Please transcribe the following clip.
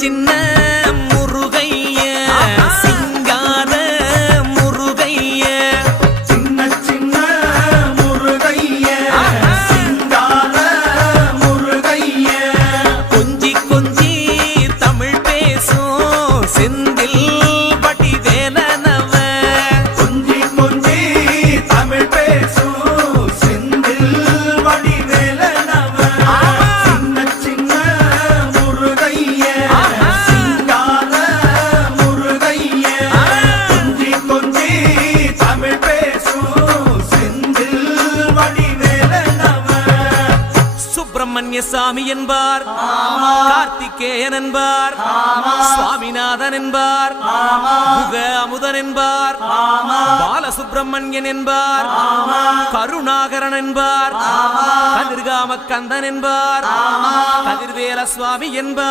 சின்ன முருகைய சிங்கார முருகைய சின்ன சின்ன முருகைய சிங்கார முருகைய கொஞ்சி கொஞ்சி தமிழ் பேசும் செந்தில் வடிவேலனவ கொஞ்சி கொஞ்சி தமிழ் பேசும் செந்தில் வடிவேலனவ சின்ன சின்ன முருகைய சிங்கார முருகைய கொஞ்சி கொஞ்சி தமிழ் பேசும் செந்தில் வடிவேலனவ சுப்பிரமணிய சாமி என்பார், கார்த்திகேயன் என்பார், சுவாமிநாதன் என்பார், முக அமுதன் என்பார், பாலசுப்பிரமணியன் என்பார், கருணாகரன் என்பார், கதிர்காம கந்தன் என்பார், கதிர்வேல சுவாமி என்பார்.